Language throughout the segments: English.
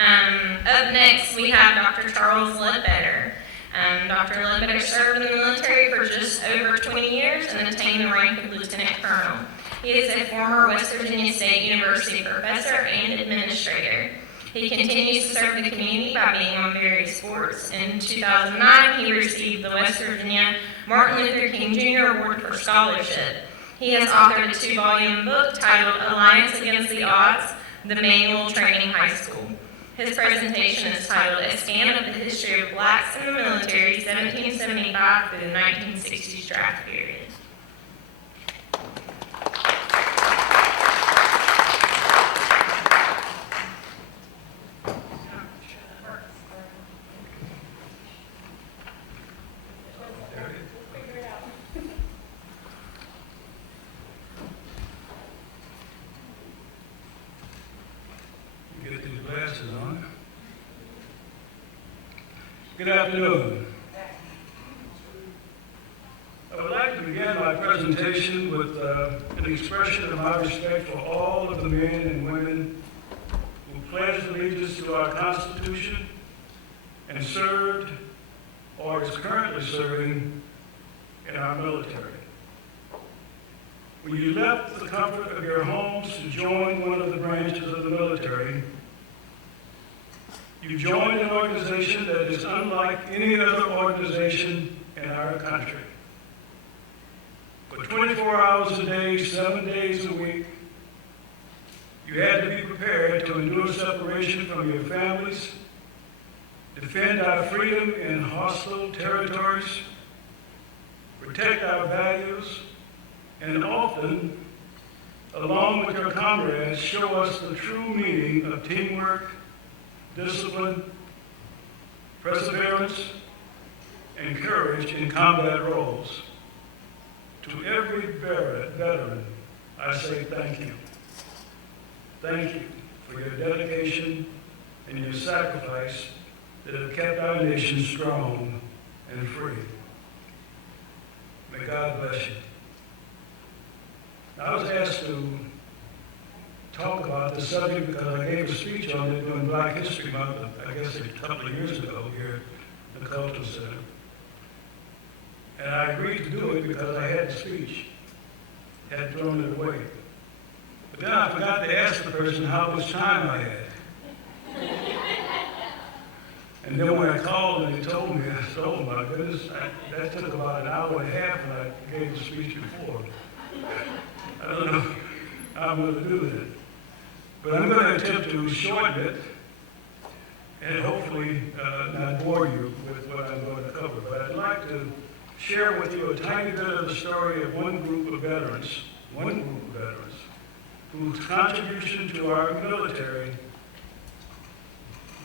Up next, we have Dr. Charles Ledbetter. Dr. Ledbetter served in the military for just over 20 years and attained the rank of lieutenant colonel. He is a former West Virginia State University professor and administrator. He continues to serve the community by being on various sports. In 2009, he received the West Virginia Martin Luther King Jr. Award for Scholarship. He has authored a 2-volume book titled Alliance Against the Odds, The Manual Training High School. His presentation is titled A Scan of the History of Blacks in the Military, 1775 through the 1960s Draft Period. Good afternoon. I would like to begin my presentation with an expression of my respect for all of the men and women who pledged allegiance to our Constitution and served or is currently serving in our military. When you left the comfort of your homes to join one of the branches of the military, you joined an organization that is unlike any other organization in our country. For 24 hours a day, 7 days a week, you had to be prepared to endure separation from your families, defend our freedom in hostile territories, protect our values, and often, along with your comrades, show us the true meaning of teamwork, discipline, perseverance, and courage in combat roles. To every veteran, I say thank you. Thank you for your dedication and your sacrifice that have kept our nation strong and free. May God bless you. I was asked to talk about the subject because I gave a speech on it during Black History Month, I guess a couple of years ago here at the Cultural Center. And I agreed to do it because I had the speech, had thrown it away. But then I forgot to ask the person how much time I had. And then when I called and they told me, I said, oh my goodness, that took about an hour and a half when I gave the speech before. I don't know how I'm going to do that. But I'm going to attempt to shorten it and hopefully not bore you with what I'm going to cover. But I'd like to share with you a tiny bit of the story of one group of veterans, whose contribution to our military, let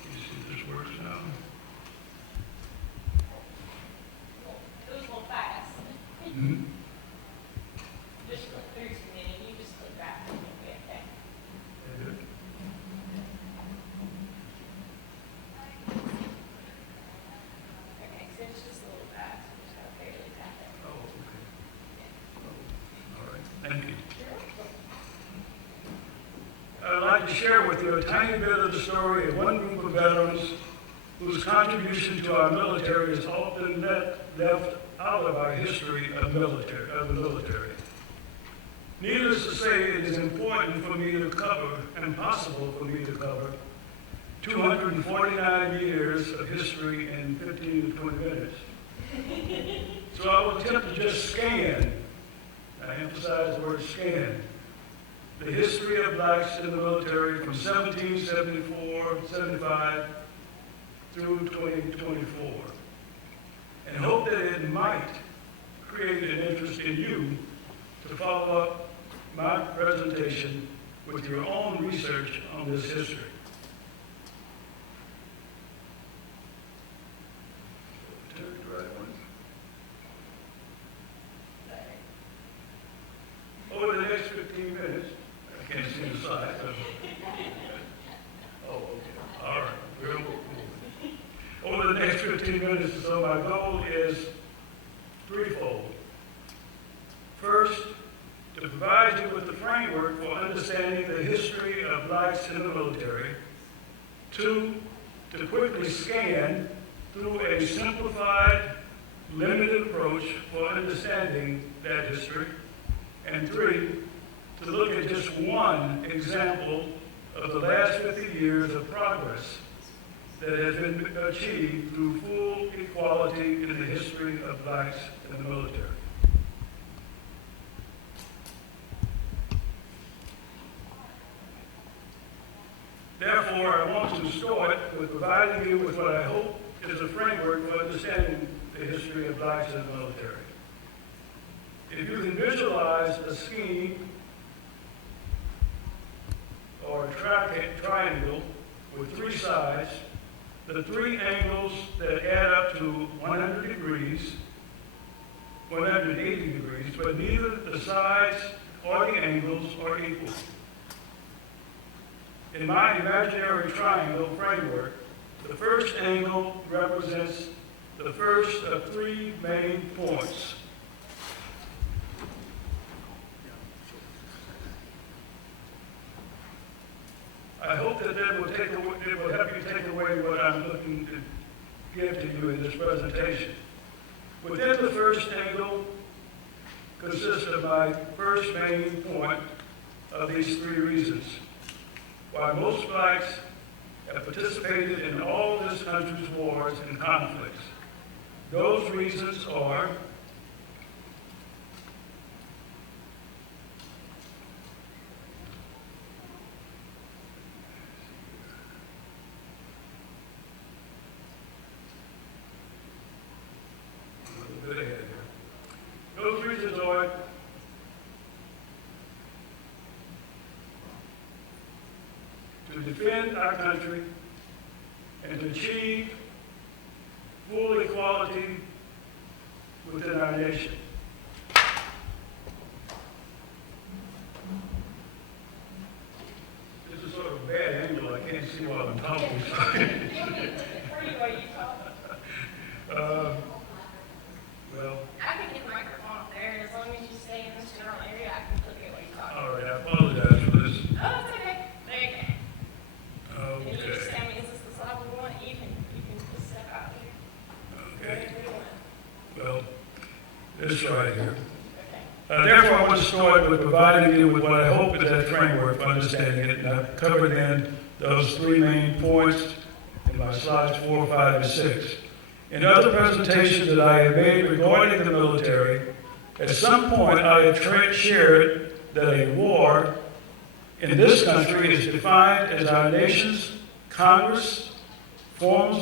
me see if this works now. It was a little fast. Mm-hmm. Just click through to me, you just click back and you'll be okay. Okay, so it's just a little fast, we just gotta barely tap it. Oh, okay. Oh, all right, thank you. I'd like to share with you a tiny bit of the story of one group of veterans whose contribution to our military is often left out of our history of the military. Needless to say, it is important for me to cover, and possible for me to cover, 249 years of history in 15 to 20 minutes. So I will attempt to just scan, I emphasize the word scan, the history of blacks in the military from 1774, 75 through 2024, and hope that it might create an interest in you to follow up my presentation with your own research on this history. Turn to the right one. Over the next 15 minutes, I can't see the side. Oh, okay. All right. We're moving. Over the next 15 minutes or so, my goal is threefold. First, to provide you with the framework for understanding the history of blacks in the military. 2, to quickly scan through a simplified, limited approach for understanding that history. And 3, to look at just one example of the last 50 years of progress that has been achieved through full equality in the history of blacks in the military. Therefore, I want to start with providing you with what I hope is a framework for understanding the history of blacks in the military. If you can visualize a scheme or a triangle with 3 sides, the 3 angles that add up to 100 degrees, 180 degrees, but neither the sides or the angles are equal. In my imaginary triangle framework, the first angle represents the first of 3 main points. I hope that it will help you take away what I'm looking to give to you in this presentation. Within the first angle consists of my first main point of these 3 reasons why most blacks have participated in all this country's wars and conflicts. Those reasons are to defend our country and to achieve full equality within our nation. This is sort of a bad angle. I can't see while I'm talking. Well, I can get the microphone up there, as long as you stay in this general area, I can look at what you're talking about. all right, I apologize for this. Oh, it's okay. There you go. Can you just Okay. tell me, is this the slide we want? You can just step out here. Okay. Whatever you want. Well, this right here. Okay. Therefore, I want to start with providing you with what I hope is that framework for understanding it, and I've covered in those 3 main points in my slides 4, 5, and 6. In other presentations that I have made regarding the military, at some point I have shared that a war in this country is defined as our nation's Congress, formal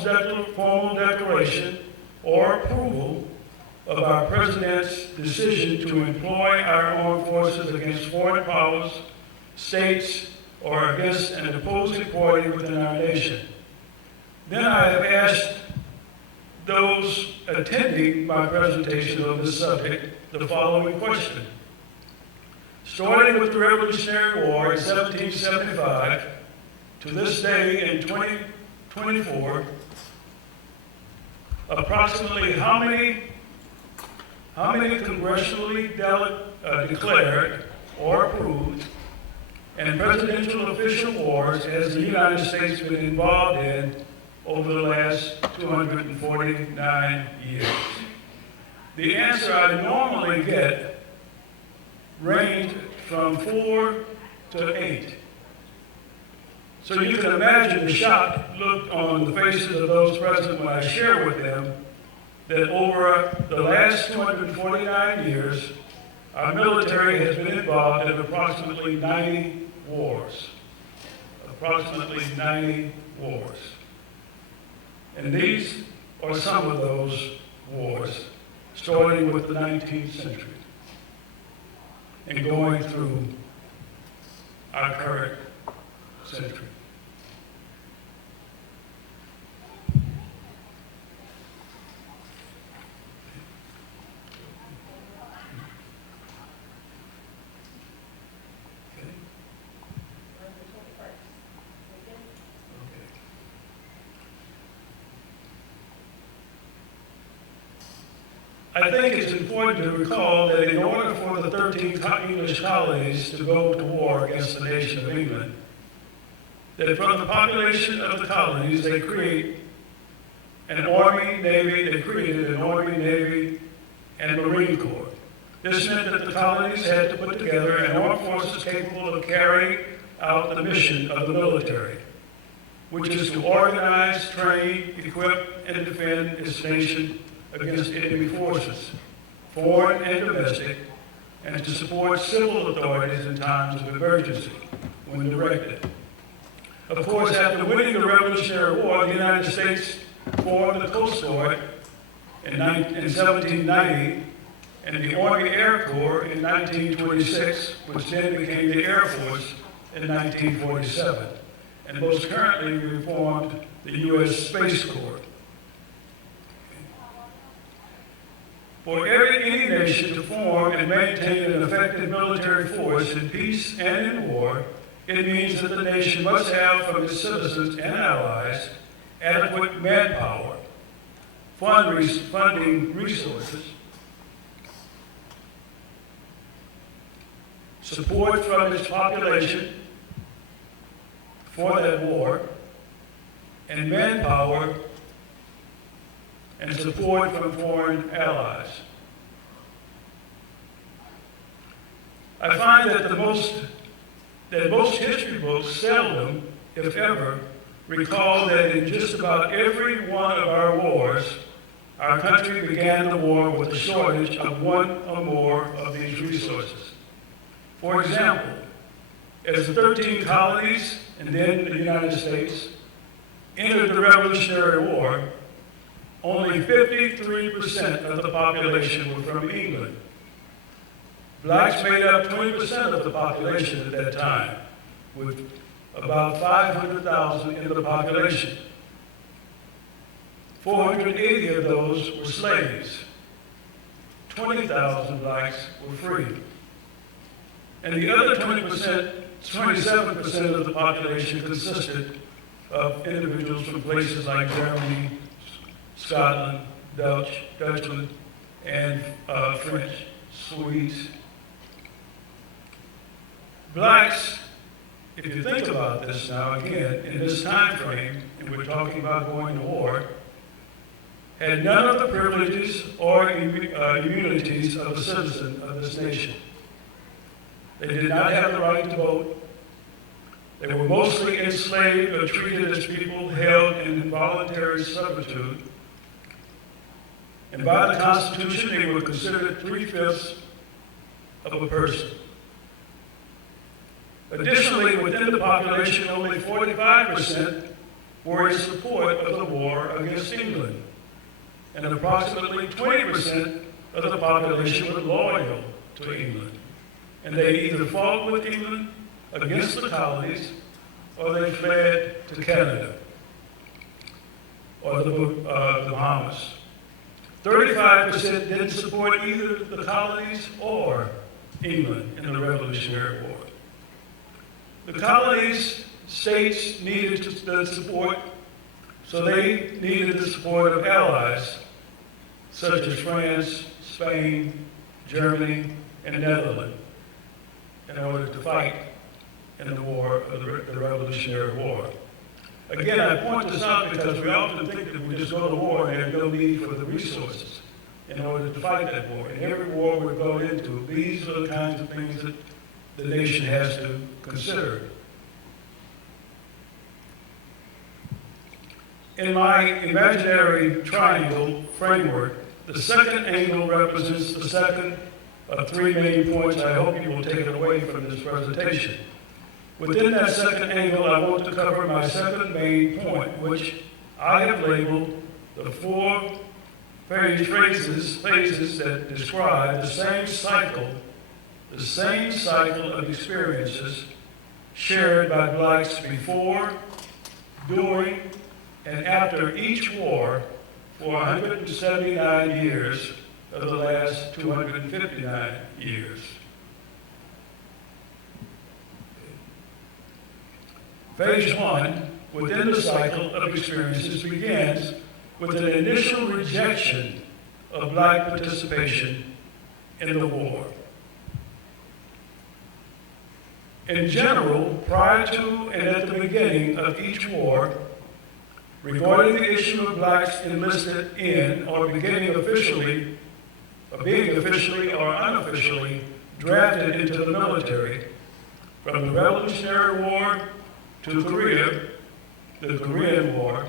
declaration, or approval of our President's decision to employ our armed forces against foreign powers, states, or against an opposing party within our nation. Then I have asked those attending my presentation of this subject the following question. Starting with the Revolutionary War in 1775 to this day in 2024, approximately how many congressionally declared or approved and presidential official wars has the United States been involved in over the last 249 years? The answer I normally get ranged from 4 to 8. So you can imagine the shocked look on the faces of those present when I share with them that over the last 249 years, our military has been involved in approximately 90 wars. Approximately 90 wars. And these are some of those wars, starting with the 19th century and going through our current century. I think it's important to recall that in order for the 13 English colonies to go to war against the nation of England, that from the population of the colonies, they create an Army, Navy, they created an Army, Navy, and Marine Corps. This meant that the colonies had to put together an armed forces capable of carrying out the mission of the military, which is to organize, train, equip, and defend its nation against enemy forces, foreign and domestic, and to support civil authorities in times of emergency when directed. Of course, after winning the Revolutionary War, the United States formed the Coast Guard in 1790 and the Army Air Corps in 1926, which then became the Air Force in 1947. And most currently, we formed the U.S. Space Corps. For any nation to form and maintain an effective military force in peace and in war, it means that the nation must have from its citizens and allies adequate manpower, funding resources, support from its population for that war, and manpower and support from foreign allies. I find that most history books seldom, if ever, recall that in just about every one of our wars, our country began the war with a shortage of one or more of these resources. For example, as the 13 colonies and then the United States entered the Revolutionary War, only 53% of the population were from England. Blacks made up 20% of the population at that time, with about 500,000 in the population. 480 of those were slaves. 20,000 blacks were free. And the other 27% of the population consisted of individuals from places like Germany, Scotland, Dutchland, and French, Swedes. Blacks, if you think about this now, again, in this time frame, and we're talking about going to war, had none of the privileges or immunities of a citizen of this nation. They did not have the right to vote. They were mostly enslaved or treated as people held in involuntary servitude. And by the Constitution, they were considered 3/5 of a person. Additionally, within the population, only 45% were in support of the war against England, and approximately 20% of the population were loyal to England. And they either fought with England against the colonies, or they fled to Canada or the Bahamas. 35% didn't support either the colonies or England in the Revolutionary War. The colonies, states needed the support, so they needed the support of allies such as France, Spain, Germany, and the Netherlands in order to fight in the war of the Revolutionary War. Again, I point this out because we often think that we just go to war and there's no need for the resources in order to fight that war. In every war we're going into, these are the kinds of things that the nation has to consider. In my imaginary triangle framework, the second angle represents the second of three main points I hope you will take away from this presentation. Within that second angle, I want to cover my second main point, which I have labeled the four phases that describe the same cycle of experiences shared by blacks before, during, and after each war for 179 years of the last 259 years. Phase one, within the cycle of experiences, begins with an initial rejection of black participation in the war. In general, prior to and at the beginning of each war, regarding the issue of blacks enlisted in or being officially or unofficially drafted into the military, from the Revolutionary War to the Korean War,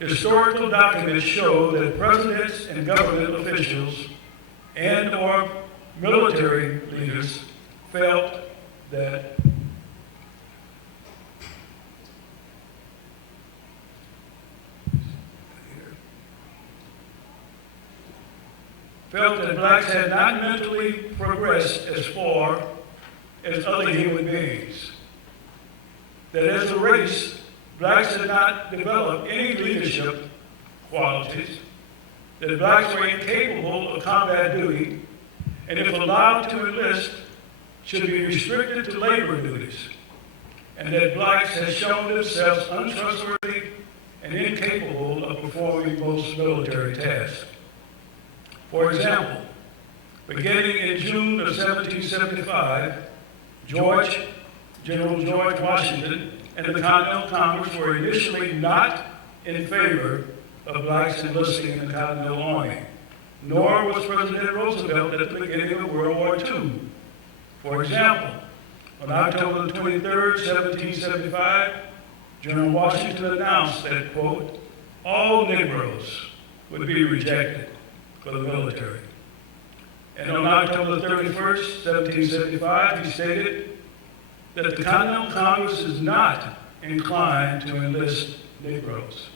historical documents show that presidents and government officials and or military leaders felt that blacks had not mentally progressed as far as other human beings. That as a race, blacks had not developed any leadership qualities, that blacks were incapable of combat duty, and if allowed to enlist, should be restricted to labor duties, and that blacks had shown themselves untrustworthy and incapable of performing most military tasks. For example, beginning in June of 1775, General George Washington and the Continental Congress were initially not in favor of blacks enlisting in the Continental Army, nor was President Roosevelt at the beginning of World War II. For example, on October 23, 1775, General Washington announced that, quote, all Negroes would be rejected for the military. And on October 31st, 1775, he stated that the Continental Congress is not inclined to enlist Negroes.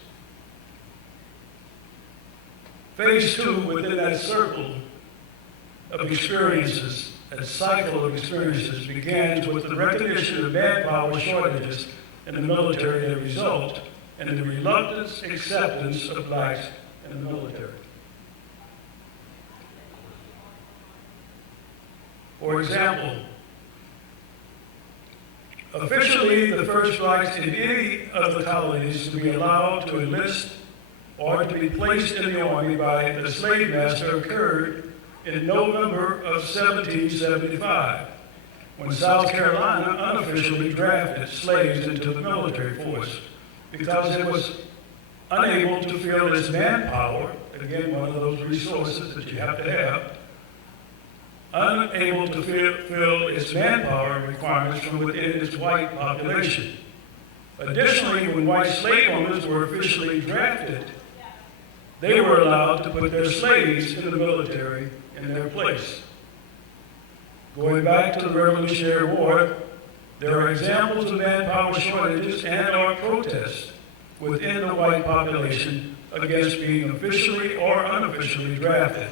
Phase two within that circle of experiences, that cycle of experiences, begins with the recognition of manpower shortages in the military that result in the reluctant acceptance of blacks in the military. For example, officially, the first blacks in any of the colonies to be allowed to enlist or to be placed in the army by the slave master occurred in November of 1775, when South Carolina unofficially drafted slaves into the military force because it was unable to fill its manpower, again, one of those resources that you have to have, unable to fill its manpower requirements from within its white population. Additionally, when white slave owners were officially drafted, they were allowed to put their slaves in the military in their place. Going back to the Revolutionary War, there are examples of manpower shortages and or protests within the white population against being officially or unofficially drafted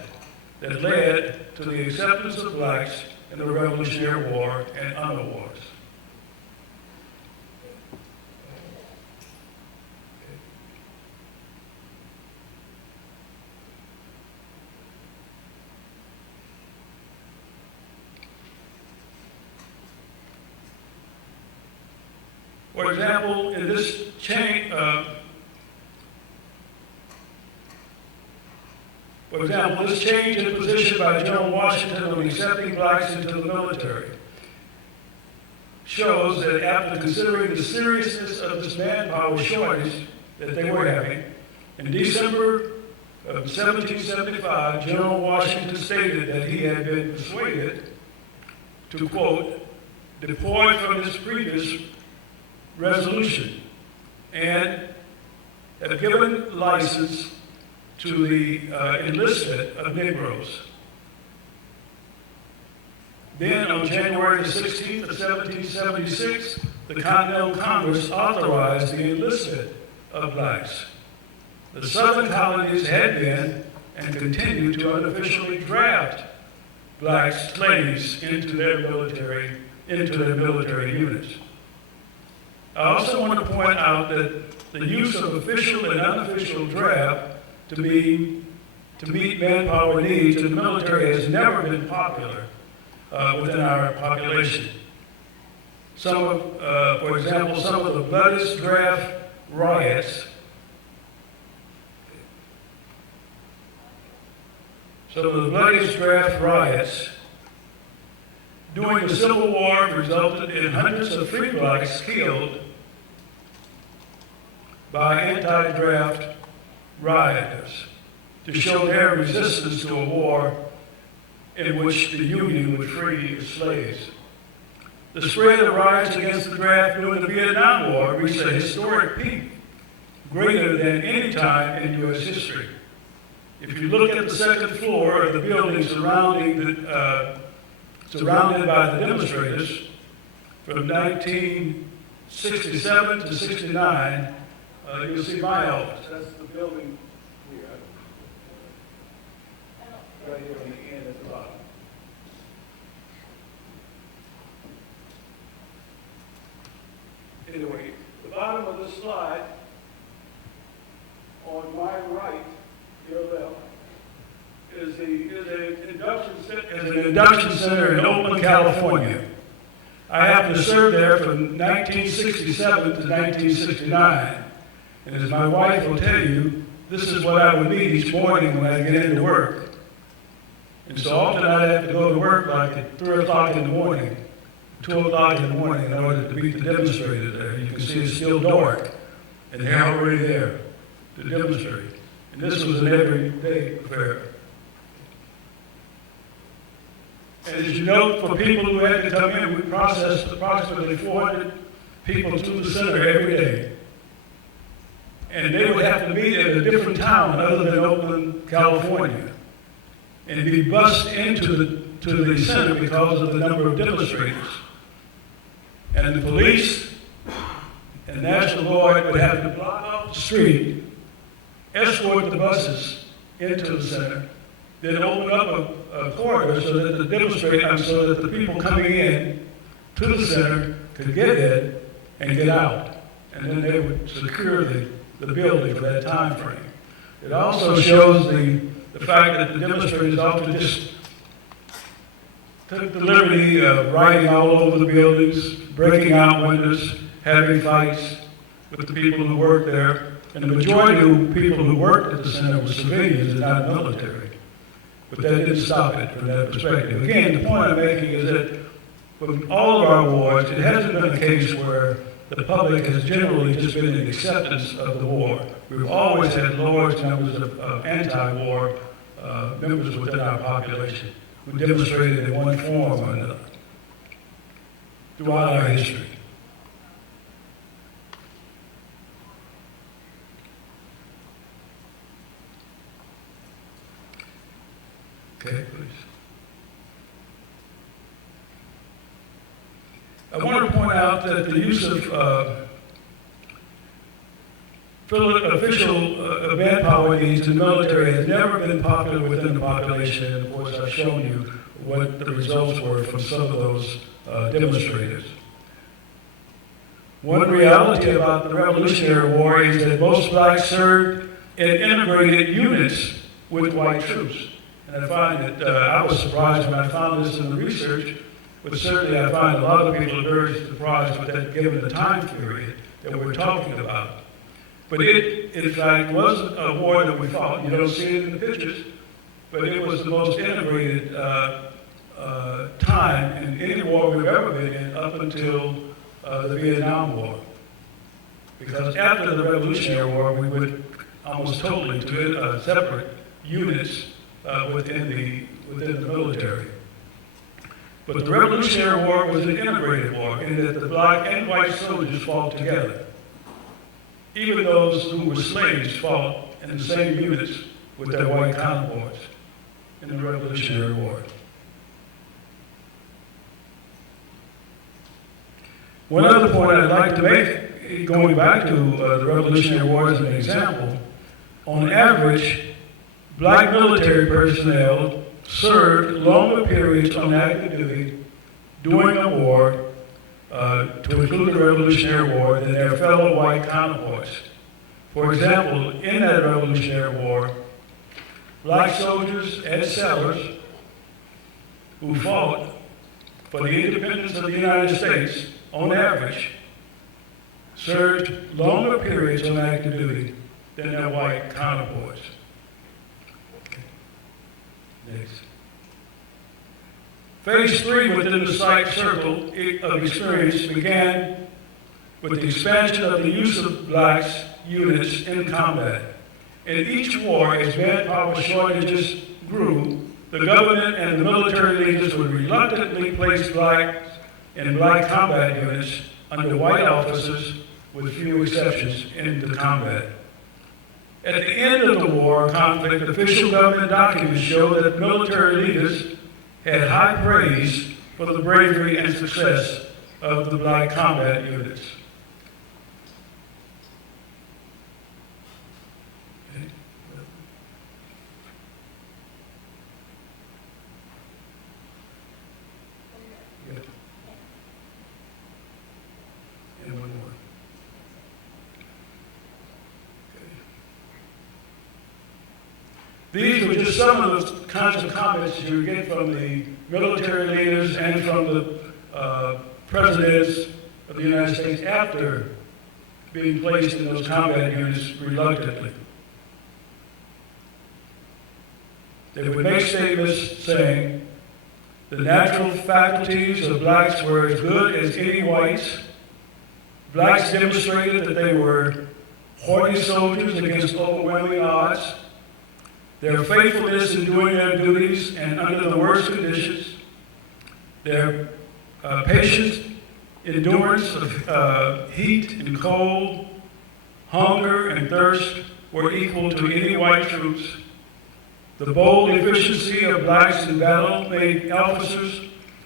that led to the acceptance of blacks in the Revolutionary War and other wars. For example, in this change, this change in position by General Washington on accepting blacks into the military shows that after considering the seriousness of this manpower shortage that they were having, in December of 1775, General Washington stated that he had been persuaded to, quote, depart from his previous resolution and have given license to the enlistment of Negroes. Then on January the 16th of 1776, the Continental Congress authorized the enlistment of blacks. The Southern colonies had been and continue to unofficially draft black slaves into their military units. I also want to point out that the use of official and unofficial draft to meet manpower needs in the military has never been popular within our population. For example, some of the bloodiest draft riots during the Civil War resulted in hundreds of free blacks killed by anti-draft rioters to show their resistance to a war in which the Union would free its slaves. The spread of riots against the draft during the Vietnam War reached a historic peak, greater than any time in U.S. history. If you look at the second floor of the building surrounded by the demonstrators from 1967 to 69, you'll see my office. That's the building here. Right here on the end at the bottom. Anyway, the bottom of this slide, on my right, your left, is an induction center in Oakland, California. I happened to serve there from 1967 to 1969. And as my wife will tell you, this is what I would meet each morning when I get into work. And so often I'd have to go to work like at 3 o'clock in the morning, 2 o'clock in the morning in order to meet the demonstrators there. You can see it's still dark, and they're already there to demonstrate. And this was an everyday affair. And as you note, for people who had to come in, we processed approximately 400 people to the center every day. And they would have to meet in a different town other than Oakland, California, and be bused into the center because of the number of demonstrators. And the police and National Guard would have to block off the street, escort the buses into the center, then open up a corridor so that the people coming in to the center could get in and get out. And then they would secure the building for that time frame. It also shows the fact that the demonstrators often just took the liberty of riding all over the buildings, breaking out windows, having fights with the people who worked there. And the majority of people who worked at the center were civilians and not military. But that didn't stop it from that perspective. Again, the point I'm making is that from all of our wars, it hasn't been a case where the public has generally just been in acceptance of the war. We've always had large numbers of anti-war members within our population who demonstrated in one form or another throughout our history. Okay, please. I want to point out that the use of official manpower needs in the military has never been popular within the population. And of course, I've shown you what the results were from some of those demonstrators. One reality about the Revolutionary War is that most blacks served in integrated units with white troops. And I find that I was surprised when I found this in the research, but certainly I find a lot of people are very surprised with that given the time period that we're talking about. But it, in fact, was a war that we fought. You don't see it in the pictures, but it was the most integrated time in any war we've ever been in up until the Vietnam War. Because after the Revolutionary War, we went almost totally to separate units within the military. But the Revolutionary War was an integrated war in that the black and white soldiers fought together. Even those who were slaves fought in the same units with their white counterparts in the Revolutionary War. One other point I'd like to make, going back to the Revolutionary War as an example, on average, black military personnel served longer periods on active duty during a war, to include the Revolutionary War, than their fellow white counterparts. For example, in that Revolutionary War, black soldiers and sailors who fought for the independence of the United States, on average, served longer periods on active duty than their white counterparts. Okay. Next. Phase 3 within the site circle of experience began with the expansion of the use of blacks units in combat. In each war, as manpower shortages grew, the government and the military leaders would reluctantly place blacks in black combat units under white officers, with few exceptions, into combat. At the end of the war conflict, official government documents show that military leaders had high praise for the bravery and success of the black combat units. And one more. These were just some of the kinds of comments you get from the military leaders and from the presidents of the United States after being placed in those combat units reluctantly. They would make statements saying, the natural faculties of blacks were as good as any whites. Blacks demonstrated that they were hardy soldiers against overwhelming odds. Their faithfulness in doing their duties and under the worst conditions, their patience, endurance of heat and cold, hunger and thirst were equal to any white troops. The bold efficiency of blacks in battle made officers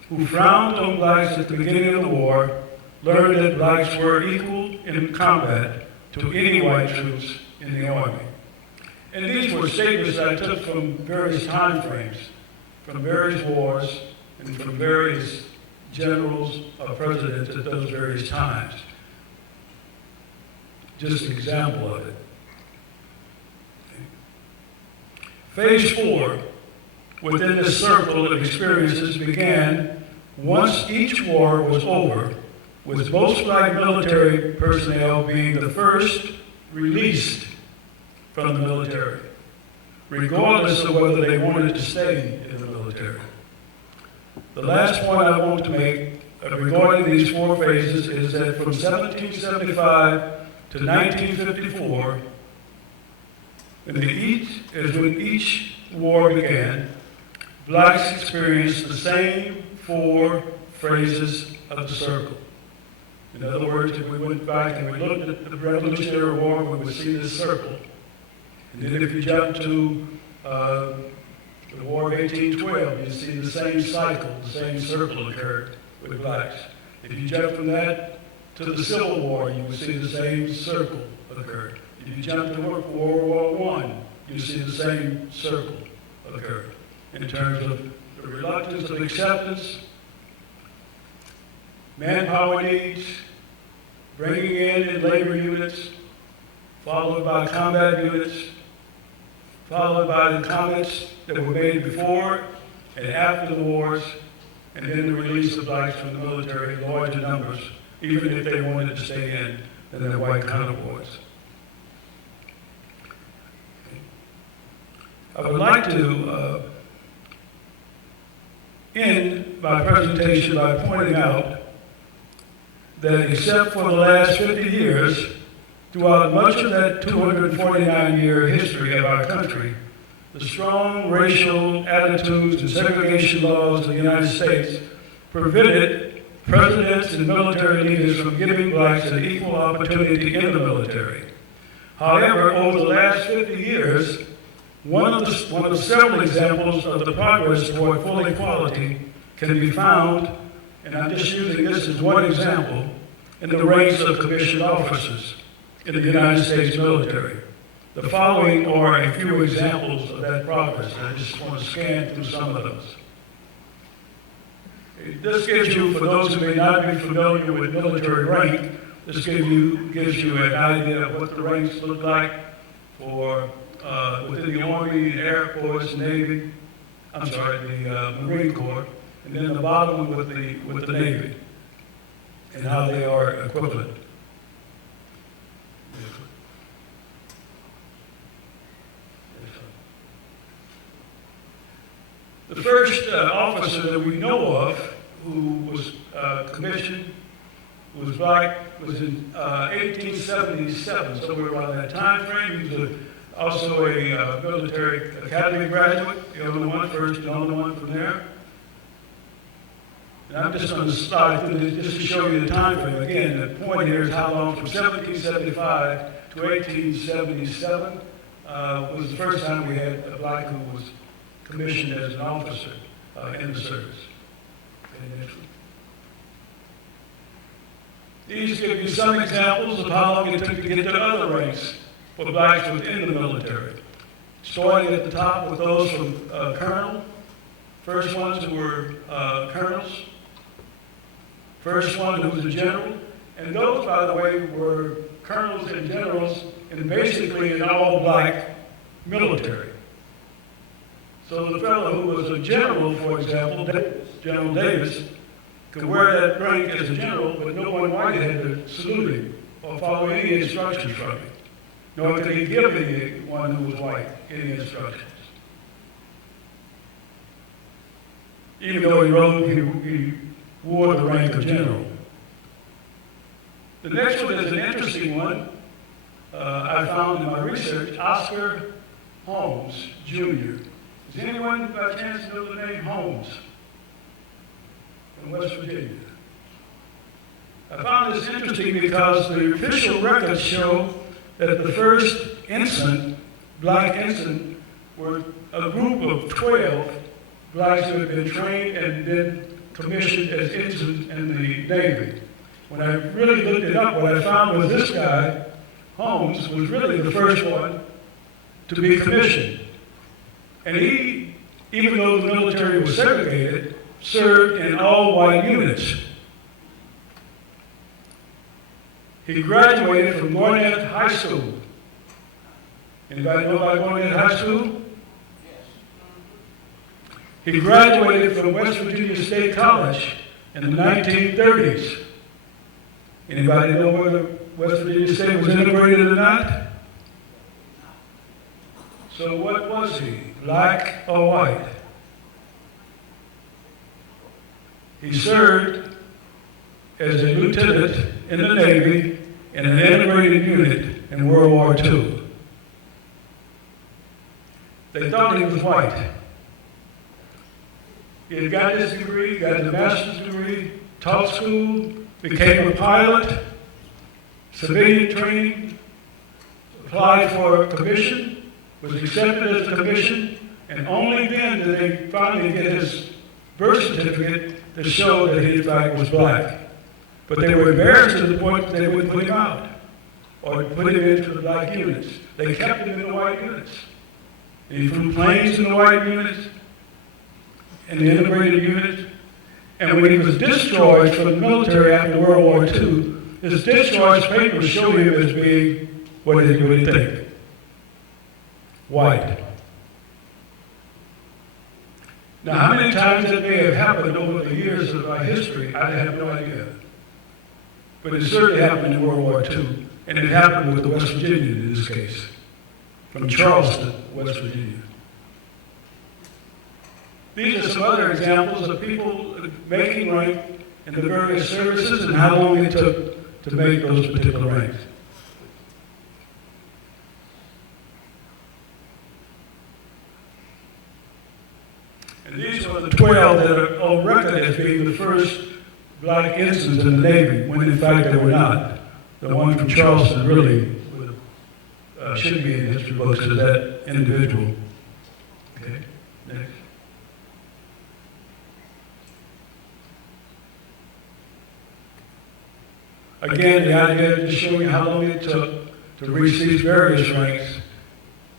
who frowned on blacks at the beginning of the war learned that blacks were equal in combat to any white troops in the Army. And these were statements I took from various time frames, from various wars, and from various generals or presidents at those various times. Just an example of it. Phase 4, within this circle of experiences, began once each war was over, with most black military personnel being the first released from the military, regardless of whether they wanted to stay in the military. The last point I want to make regarding these 4 phases is that from 1775 to 1954, when each war began, blacks experienced the same 4 phases of the circle. In other words, if we went back and we looked at the Revolutionary War, we would see this circle. And then if you jump to the War of 1812, you see the same cycle, the same circle occurred with blacks. If you jump from that to the Civil War, you would see the same circle occurred. If you jump to World War I, you see the same circle occurred in terms of the reluctance of acceptance, manpower needs, bringing in labor units, followed by combat units, followed by the comments that were made before and after the wars, and then the release of blacks from the military in larger numbers, even if they wanted to stay in than their white counterparts. I would like to end my presentation by pointing out that except for the last 50 years, throughout much of that 249-year history of our country, the strong racial attitudes and segregation laws of the United States prevented presidents and military leaders from giving blacks an equal opportunity in the military. However, over the last 50 years, one of several examples of the progress toward full equality can be found, and I'm just using this as one example, in the ranks of commissioned officers in the United States military. The following are a few examples of that progress, and I just want to scan through some of those. This gives you, for those who may not be familiar with military rank, this gives you an idea of what the ranks look like for within the Army, Air Force, Navy, the Marine Corps, and then the bottom with the Navy, and how they are equivalent. The first officer that we know of who was commissioned was black, was in 1877, somewhere around that time frame. He was also a military academy graduate, the only one first, the only one from there. And I'm just going to slide through this just to show you the time frame. Again, the point here is how long from 1775 to 1877 was the first time we had a black who was commissioned as an officer in the service. Okay, next one. These give you some examples of how long it took to get to other ranks for blacks within the military. Starting at the top with those from colonel, first ones who were colonels, first one who was a general, and those, by the way, were colonels and generals in basically an all-black military. So the fellow who was a general, for example, General Davis, could wear that rank as a general, but no one white had to salute him or follow any instructions from him. Nor could he give anyone who was white any instructions. Even though he wore the rank of general. The next one is an interesting one I found in my research, Oscar Holmes, Jr. Does anyone by chance know the name Holmes from West Virginia? I found this interesting because the official records show that the first ensign, black ensign, were a group of 12 blacks who had been trained and been commissioned as ensigns in the Navy. When I really looked it up, what I found was this guy, Holmes, was really the first one to be commissioned. And he, even though the military was segregated, served in all white units. He graduated from Gwinnett High School. Anybody know about Gwinnett High School? He graduated from West Virginia State College in the 1930s. Anybody know whether West Virginia State was integrated or not? So what was he, black or white? He served as a lieutenant in the Navy in an integrated unit in World War II. They thought he was white. He had got his degree, got his master's degree, taught school, became a pilot, civilian training, applied for a commission, was accepted as a commission, and only then did they finally get his birth certificate to show that he in fact was black. But they were embarrassed to the point that they wouldn't put him out or put him into the black units. They kept him in the white units. And he flew planes in the white units, in the integrated unit. And when he was discharged from the military after World War II, his discharge papers show him as being, what did you think? White. Now, how many times that may have happened over the years of our history, I have no idea. But it certainly happened in World War II, and it happened with the West Virginian in this case, from Charleston, West Virginia. These are some other examples of people making rank in the various services and how long it took to make those particular ranks. And these are the 12 that are on record as being the first black ensigns in the Navy, when in fact they were not. The one from Charleston really should be in the history books as that individual. Okay, next. Again, the idea is to show you how long it took to reach these various ranks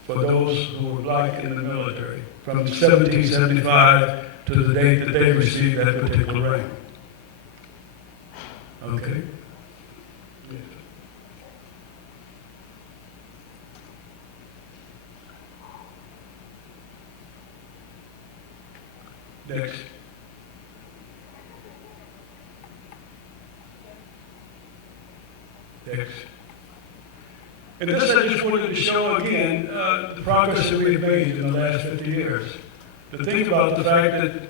for those who were black in the military, from 1775 to the date that they received that particular rank. Okay? Next. Next. And this I just wanted to show again the progress that we have made in the last 50 years. to think about the fact that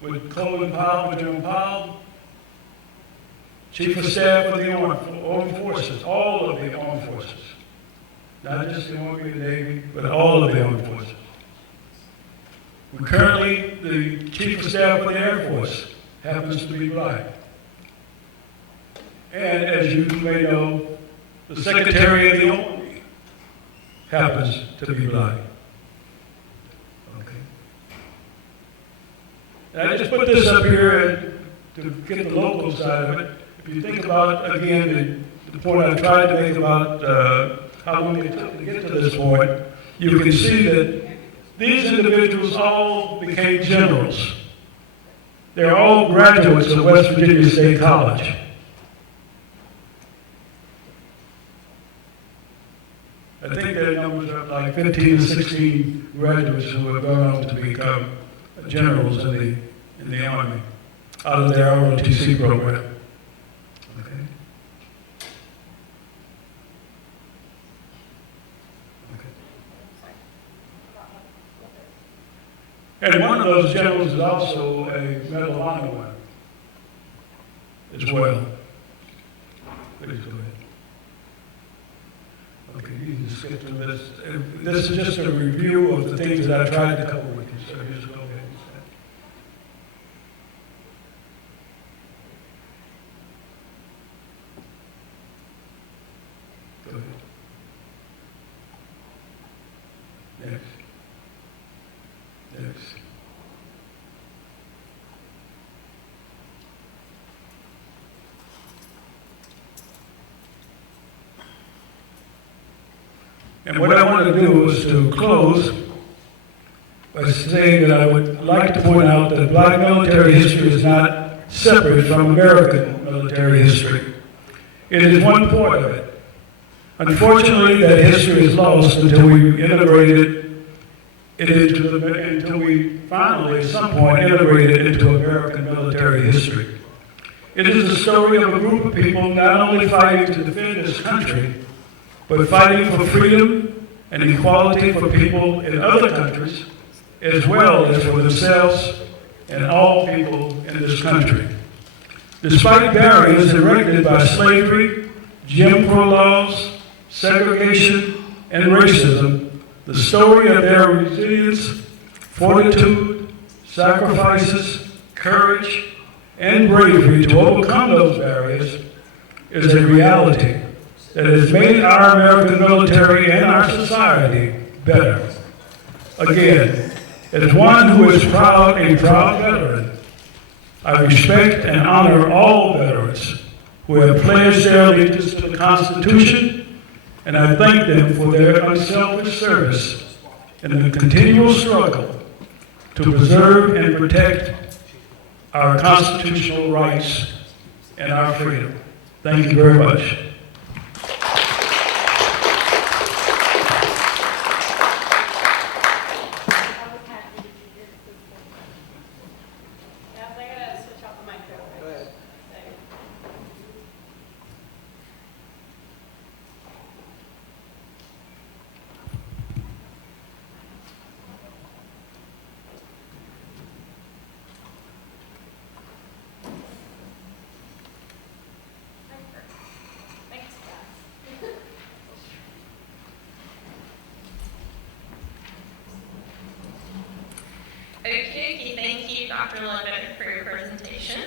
with Colin Powell, with General Powell, Chief of Staff of the Armed Forces, all of the Armed Forces, not just the Army and Navy, but all of the Armed Forces. We're currently, the Chief of Staff of the Air Force happens to be black. And as you may know, the Secretary of the Army happens to be black. Okay. And I just put this up here to get the local side of it. If you think about, again, the point I tried to make about how long it took to get to this point, you can see that these individuals all became generals. They're all graduates of West Virginia State College. I think their numbers are like 15 to 16 graduates who have gone on to become generals in the Army out of their ROTC program. Okay. And one of those generals is also a Medal of Honor winner as well. Please go ahead. Okay, you can skip through this. This is just a review of the things that I tried to cover with you, so just go ahead. Go ahead. Next. Next. And what I want to do is to close by saying that I would like to point out that black military history is not separate from American military history. It is one part of it. Unfortunately, that history is lost until we integrated it until we finally, at some point, integrated it into American military history. It is the story of a group of people not only fighting to defend this country, but fighting for freedom and equality for people in other countries, as well as for themselves and all people in this country. Despite barriers erected by slavery, Jim Crow laws, segregation, and racism, the story of their resilience, fortitude, sacrifices, courage, and bravery to overcome those barriers is a reality that has made our American military and our society better. Again, as one who is a proud veteran, I respect and honor all veterans who have pledged their allegiance to the Constitution, and I thank them for their unselfish service in the continual struggle to preserve and protect our constitutional rights and our freedom. Thank you very much. Okay, thank you, Dr. Ledbetter, for your presentation.